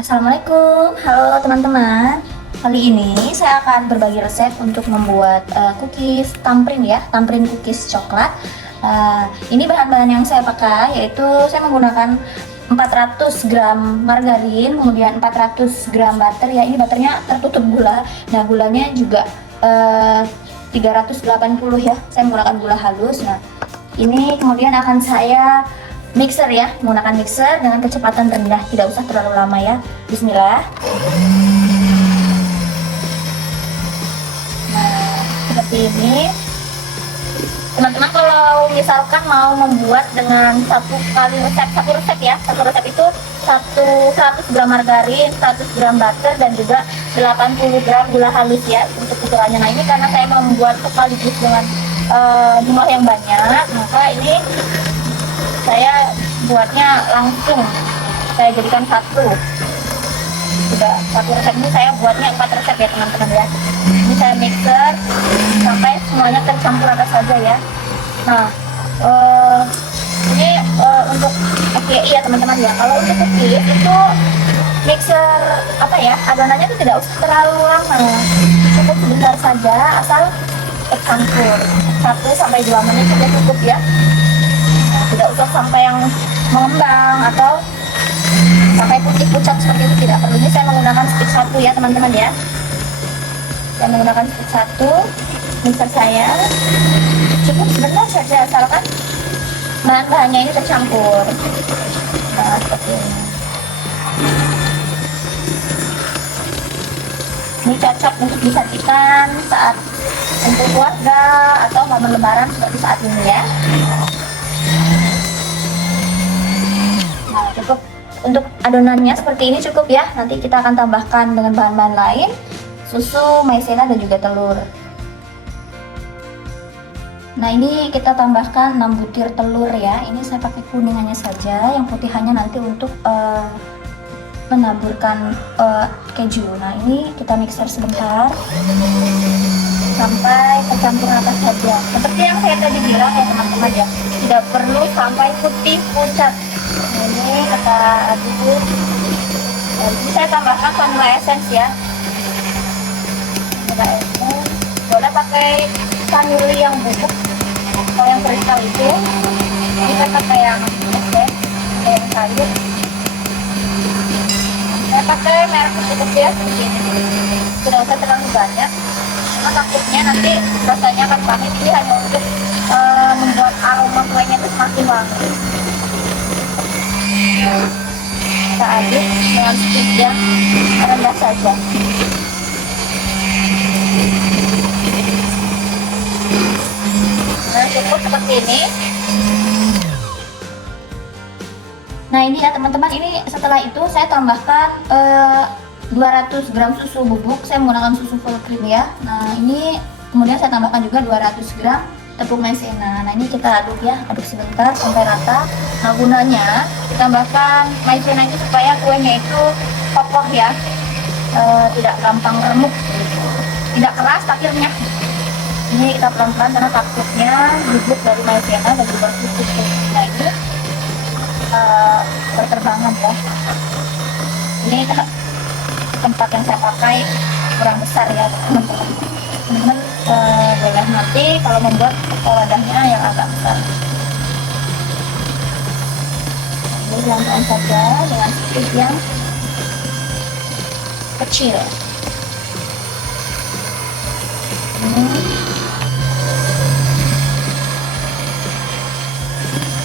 Assalamualaikum, halo teman-teman. Kali ini saya akan berbagi resep untuk membuat cookies tamprin ya, tamprin cookies coklat. Ini bahan-bahan yang saya pakai yaitu saya menggunakan 400 gram margarin, kemudian 400 gram butter ya. Ini butternya tertutup gula. Nah, gulanya juga 380 ya. Saya menggunakan gula halus. Nah, ini kemudian akan saya mixer ya, menggunakan mixer dengan kecepatan rendah, tidak usah terlalu lama ya. Bismillah. Nah, seperti ini. Teman-teman kalau misalkan mau membuat dengan satu resep ya, satu resep itu 100 gram margarin, 100 gram butter dan juga 80 gram gula halus ya untuk ukurannya. Nah, ini karena saya mau membuat sekaligus dengan jumlah yang banyak, maka ini saya buatnya langsung saya jadikan satu. Sudah satu resep ini saya buatnya 4 resep ya teman-teman ya. Ini saya mixer sampai semuanya tercampur rata saja ya. Nah, ini untuk FYI ya teman-teman ya. Kalau untuk cookies itu mixer adonannya itu tidak usah terlalu lama, cukup sebentar saja asal tercampur 1-2 menit saja cukup ya. Tidak usah sampai yang mengembang atau sampai putih pucat seperti itu, tidak perlu. Ini saya menggunakan stick 1 ya teman-teman ya. Saya menggunakan stick 1 mixer saya, cukup sebentar saja asalkan bahan-bahannya ini tercampur. Nah, seperti ini. Ini cocok untuk disajikan saat kumpul keluarga atau momen lebaran seperti saat ini ya. Nah, cukup untuk adonannya seperti ini cukup ya. Nanti kita akan tambahkan dengan bahan-bahan lain, susu, maizena dan juga telur. Nah, ini kita tambahkan 6 butir telur ya. Ini saya pakai kuningannya saja, yang putihannya nanti untuk menaburkan keju. Nah, ini kita mixer sebentar sampai tercampur rata saja. Seperti yang saya tadi bilang ya teman-teman ya, tidak perlu sampai putih pucat. Nah, ini kita aduk. Ini saya tambahkan vanilla essence ya. Vanilla essence. Boleh pakai vanili yang bubuk atau yang kristal itu. Ini saya pakai yang essence, yang sayur. Saya pakai merek cukup ya seperti ini. Tidak usah terlalu banyak. Karena takutnya nanti rasanya akan pahit. Ini hanya untuk membuat aroma kuenya itu semakin wangi. Kita aduk dengan speed yang rendah saja. Nah, cukup seperti ini. Nah, ini ya teman-teman, ini setelah itu saya tambahkan 200 gram susu bubuk. Saya menggunakan susu full cream ya. Nah, ini kemudian saya tambahkan juga 200 gram tepung maizena. Nah, ini kita aduk ya, aduk sebentar sampai rata. Nah, gunanya ditambahkan maizena itu supaya kuenya itu kokoh ya, tidak gampang remuk, tidak keras tapi renyah. Ini kita pelan-pelan karena takutnya bubuk dari maizena dan juga susu. Nah, ini berterbangan ya. Ini tempat yang saya pakai kurang besar ya teman-teman. Teman-teman boleh nanti kalau membuat wadahnya yang agak besar. Ini pelan-pelan saja dengan speed yang kecil.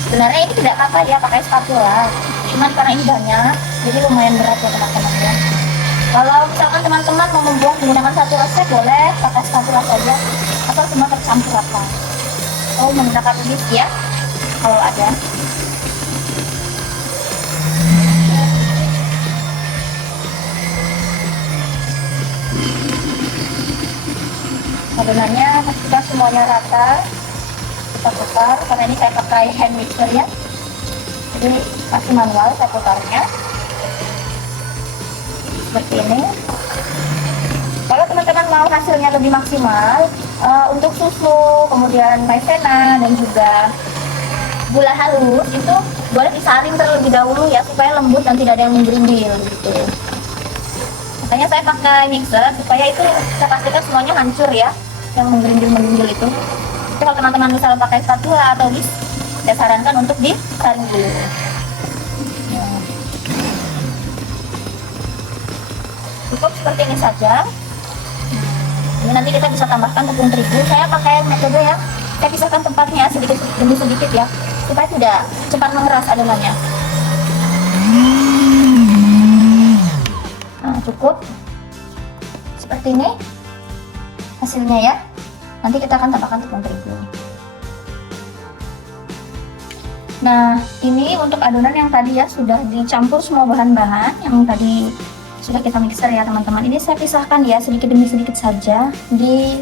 Sebenarnya ini tidak apa-apa ya pakai spatula, cuman karena ini banyak jadi lumayan berat ya teman-teman ya. Kalau misalkan teman-teman mau membuat menggunakan satu resep, boleh pakai spatula saja atau semua tercampur rata. Oh, menggunakan whisk ya kalau ada. Adonannya pastikan semuanya rata. Kita putar karena ini saya pakai hand mixer ya, jadi masih manual saya putarnya seperti ini. Kalau teman-teman mau hasilnya lebih maksimal, untuk susu, kemudian maizena dan juga gula halus itu boleh disaring terlebih dahulu ya supaya lembut dan tidak ada yang menggerindil gitu. Makanya saya pakai mixer supaya itu saya pastikan semuanya hancur ya, yang menggerinjil itu. Jadi kalau teman-teman misalnya pakai spatula atau whisk, saya sarankan untuk disaring dulu. Cukup seperti ini saja. Ini nanti kita bisa tambahkan tepung terigu. Saya pakai metode ya, saya pisahkan tempatnya sedikit demi sedikit ya, supaya tidak cepat mengeras adonannya. Nah, cukup seperti ini hasilnya ya. Nanti kita akan tambahkan tepung terigu. Nah, ini untuk adonan yang tadi ya sudah dicampur semua bahan-bahan yang tadi sudah kita mixer ya teman-teman. Ini saya pisahkan ya sedikit demi sedikit saja di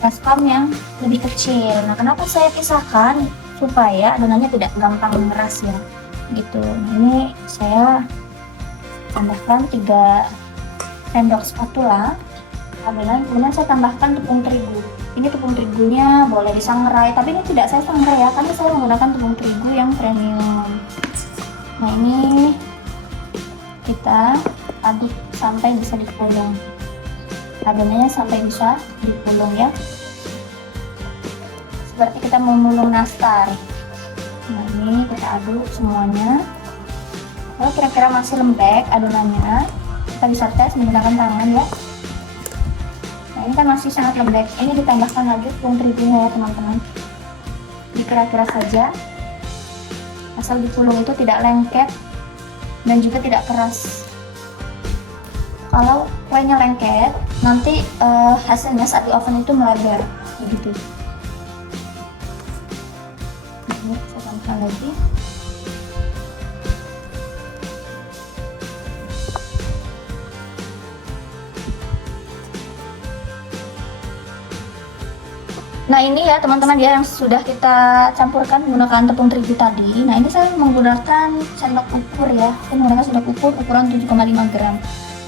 baskom yang lebih kecil. Nah, kenapa saya pisahkan? Supaya adonannya tidak gampang mengeras ya, gitu. Nah, ini saya tambahkan 3 sendok spatula adonan, kemudian saya tambahkan tepung terigu. Ini tepung terigunya boleh disangrai, tapi ini tidak saya sangrai ya, karena saya menggunakan tepung terigu yang premium. Nah, ini kita aduk sampai bisa dipulung, adonannya sampai bisa dipulung ya, seperti kita memulung nastar. Nah, ini kita aduk semuanya. Kalau kira-kira masih lembek adonannya, kita bisa tes menggunakan tangan ya. Nah, ini kan masih sangat lembek, ini ditambahkan lagi tepung terigunya ya teman-teman, dikira-kira saja, asal dipulung itu tidak lengket dan juga tidak keras. Kalau kuenya lengket, nanti hasilnya saat di oven itu melebar, begitu. Ini saya tambahkan lagi. Nah, ini ya teman-teman ya yang sudah kita campurkan menggunakan tepung terigu tadi. Nah, ini saya menggunakan sendok ukur ya, saya menggunakan sendok ukur ukuran 7,5 gram.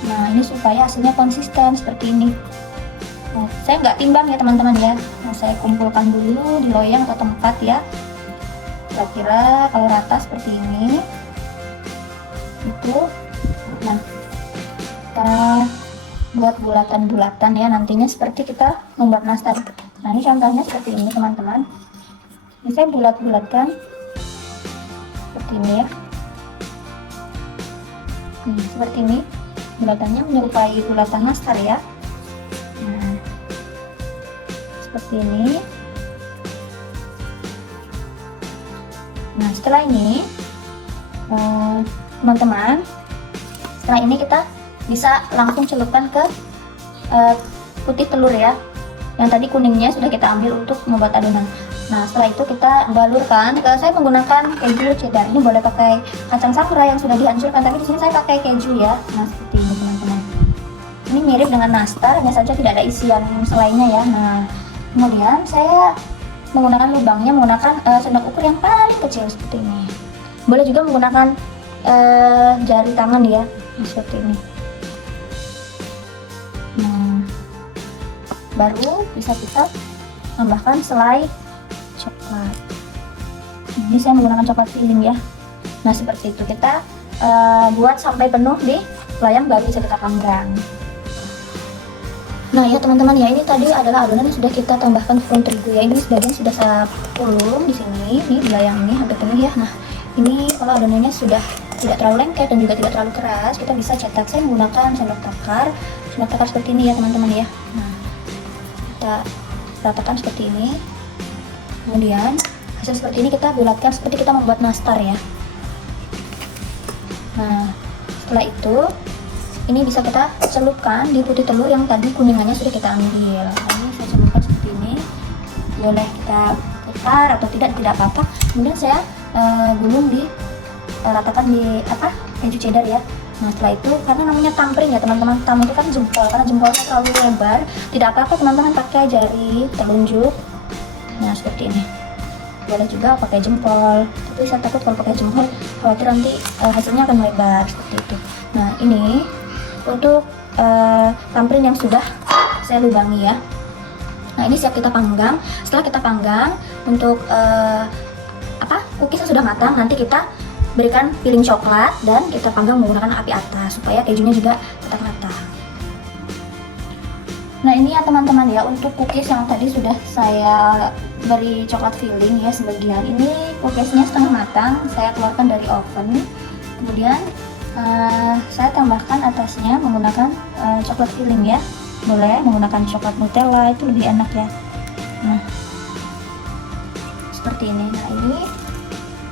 Nah, ini supaya hasilnya konsisten seperti ini. Nah, saya nggak timbang ya teman-teman ya. Nah, saya kumpulkan dulu di loyang atau tempat ya, kira-kira kalau rata seperti ini itu. Nah, kita buat bulatan-bulatan ya, nantinya seperti kita membuat nastar. Nah, ini contohnya seperti ini teman-teman. Ini saya bulat-bulatkan seperti ini ya. Seperti ini bulatannya menyerupai bulatan nastar ya. Nah, seperti ini. Nah, setelah ini teman-teman, setelah ini kita bisa langsung celupkan ke putih telur ya, yang tadi kuningnya sudah kita ambil untuk membuat adonan. Nah, setelah itu kita balurkan. Saya menggunakan keju cheddar. Ini boleh pakai kacang sakura yang sudah dihancurkan, tapi di sini saya pakai keju ya. Nah, seperti ini teman-teman. Ini mirip dengan nastar, hanya saja tidak ada isian selainnya ya. Nah, kemudian saya menggunakan lubangnya, menggunakan sendok ukur yang paling kecil seperti ini. Boleh juga menggunakan jari tangan ya, seperti ini. Nah, baru bisa kita tambahkan selai coklat. Ini saya menggunakan coklat filling ya. Nah, seperti itu kita buat sampai penuh di loyang, baru bisa kita panggang. Nah ya teman-teman ya, ini tadi adalah adonan yang sudah kita tambahkan tepung terigu ya. Ini sebagian sudah saya pulung di sini, ini di loyang ini hampir penuh ya. Nah, ini kalau adonannya sudah tidak terlalu lengket dan juga tidak terlalu keras, kita bisa cetak. Saya menggunakan sendok takar seperti ini ya teman-teman ya. Nah, kita ratakan seperti ini. Kemudian hasil seperti ini kita bulatkan seperti kita membuat nastar ya. Nah, setelah itu ini bisa kita celupkan di putih telur yang tadi kuningannya sudah kita ambil. Nah, ini saya celupkan seperti ini. Boleh kita putar atau tidak apa-apa. Kemudian saya gulung di ratakan di keju cheddar ya. Nah, setelah itu karena namanya tampering ya teman-teman, tam itu kan jempol, karena jempolnya terlalu lebar, tidak apa-apa teman-teman pakai jari telunjuk. Nah, seperti ini. Boleh juga pakai jempol, tapi saya takut kalau pakai jempol khawatir nanti hasilnya akan melebar seperti itu. Nah, ini untuk tampering yang sudah saya lubangi ya. Nah, ini siap kita panggang. Setelah kita panggang, untuk cookiesnya sudah matang, nanti kita berikan filling coklat dan kita panggang menggunakan api atas supaya kejunya juga tetap matang. Nah ini ya teman-teman ya, untuk cookies yang tadi sudah saya beri coklat filling ya sebagian, ini cookiesnya setengah matang, saya keluarkan dari oven. Kemudian saya tambahkan atasnya menggunakan coklat filling ya. Boleh menggunakan coklat Nutella, itu lebih enak ya. Nah seperti ini. Nah ini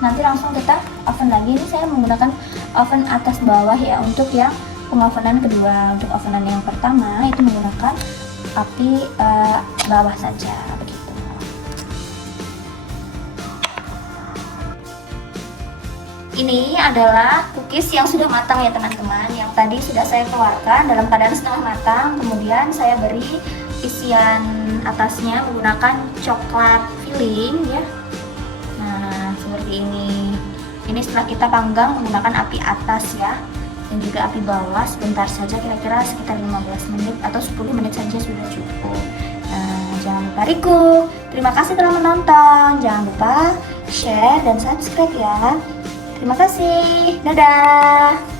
nanti langsung kita oven lagi. Ini saya menggunakan oven atas bawah ya untuk yang pengovenan kedua. Untuk ovenan yang pertama itu menggunakan api bawah saja begitu. Ini adalah cookies yang sudah matang ya teman-teman, yang tadi sudah saya keluarkan dalam keadaan setengah matang. Kemudian saya beri isian atasnya menggunakan coklat filling ya. Nah seperti ini. Ini setelah kita panggang menggunakan api atas ya, dan juga api bawah sebentar saja, kira-kira sekitar 15 menit atau 10 menit saja sudah cukup. Nah, jangan lupa Riku. Terima kasih telah menonton. Jangan lupa share dan subscribe ya. Terima kasih. Dadah.